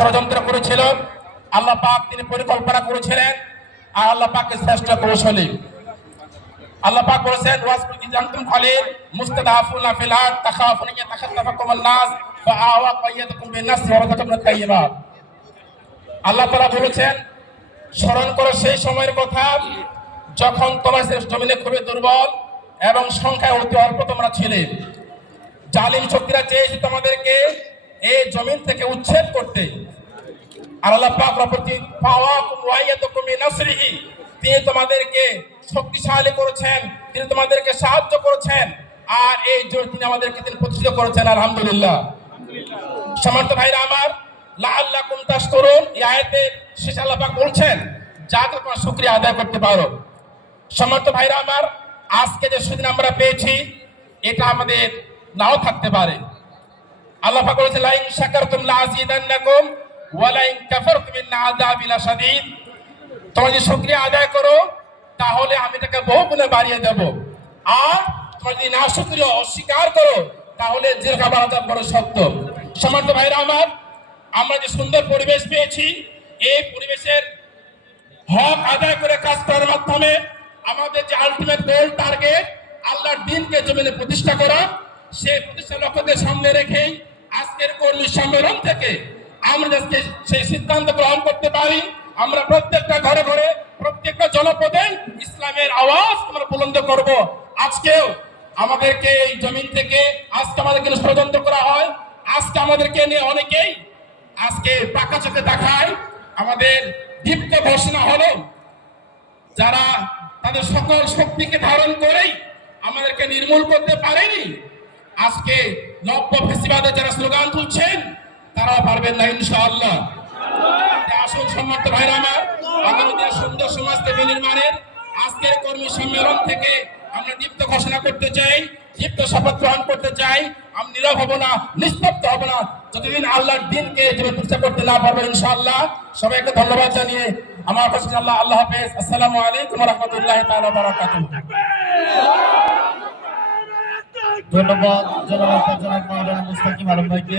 ষড়যন্ত্র করেছিল, আল্লাহ পাক তিনি পরিকল্পনা করেছিলেন, আর আল্লাহ পাকের শ্রেষ্ঠ কৌশলী। আল্লাহ পাক বলেছেন ওয়াসবিকি জানতুম খালিদ মুস্তাদাফুনা ফিল আরদ তাখাফুনা ইয়াতাখাত্তাফাকুমুন নাস ফাআওয়া কাইয়াতুকুম বিন-নাস ওয়া রাযাকাকুম মিনাত-তাইয়্যিবাত। আল্লাহ তাআলা বলেছেন স্মরণ করো সেই সময়ের কথা যখন তোমরা জমিনে খুবই দুর্বল এবং সংখ্যায় অতি অল্প তোমরা ছিলে। জালিম শক্তিরা চেয়েছে তোমাদেরকে এই জমিন থেকে উচ্ছেদ করতে। আর আল্লাহ পাক রব্বুল ফাওয়াকুম ওয়া ইয়াতুকুম বিনাসরিহি, তিনি তোমাদেরকে শক্তিশালী করেছেন, তিনি তোমাদেরকে সাহায্য করেছেন, আর এই জন্য তিনি আমাদেরকে তিনি প্রতিষ্ঠিত করেছেন। আলহামদুলিল্লাহ। সম্মানিত ভাইরা আমার, লাআল্লাকুম তাশকুরুন, এই আয়াতে শেষে আল্লাহ পাক বলছেন যাতে তোমরা শুকরিয়া আদায় করতে পারো। সম্মানিত ভাইরা আমার, আজকে যে সুদিন আমরা পেয়েছি এটা আমাদের নাও থাকতে পারে। আল্লাহ পাক বলেছেন লা ইন শাকারতুম লাযিদান্নাকুম ওয়া লা ইন কাফারতুম ইন্না আযাবি লাশাদীদ। তোমরা যদি শুকরিয়া আদায় করো তাহলে আমি এটাকে বহুগুণে বাড়িয়ে দেব, আর তোমরা যদি না শুকরিয়া অস্বীকার করো তাহলে জেল খাবার আযাব বড় শক্ত। সম্মানিত ভাইরা আমার, আমরা যে সুন্দর পরিবেশ পেয়েছি, এই পরিবেশের হক আদায় করে কাজ করার মাধ্যমে আমাদের যে আলটিমেট গোল টার্গেট আল্লাহর দ্বীনকে জমিনে প্রতিষ্ঠা করা, সেই প্রতিষ্ঠা লক্ষ্যকে সামনে রেখেই আজকের কর্মী সম্মেলন থেকে আমরা আজকে সেই সিদ্ধান্ত গ্রহণ করতে পারি আমরা প্রত্যেকটা ঘরে ঘরে প্রত্যেকটা জনপদে ইসলামের আওয়াজ আমরা বুলন্দ করব। আজকেও আমাদেরকে এই জমিন থেকে আজকে আমাদেরকে ষড়যন্ত্র করা হয়, আজকে আমাদেরকে নিয়ে অনেকেই আজকে পাকা চোখে দেখায়। আমাদের দীপ্ত ঘোষণা হলো যারা তাদের সকল শক্তিকে ধারণ করেই আমাদেরকে নির্মূল করতে পারেনি, আজকে নব্য ফেসিবাদে যারা স্লোগান তুলছেন তারাও পারবেন না ইনশাআল্লাহ। আসল সম্মানিত ভাইরা আমার, আগামী দিনে সুন্দর সমাজকে বিনির্মাণের আজকের কর্মী সম্মেলন থেকে আমরা দীপ্ত ঘোষণা করতে চাই, দীপ্ত শপথ গ্রহণ করতে চাই। আমি নীরব হব না, নিস্তব্ধ হব না যতদিন আল্লাহর দ্বীনকে জীবন প্রতিষ্ঠা করতে না পারবো ইনশাআল্লাহ। সবাইকে ধন্যবাদ জানিয়ে আমার কাছে আল্লাহ হাফেজ। আসসালামু আলাইকুম ওয়া রাহমাতুল্লাহি তাআলা ওয়া বারাকাতুহু। ধন্যবাদ জনাব মুস্তাকিম আলম ভাইকে।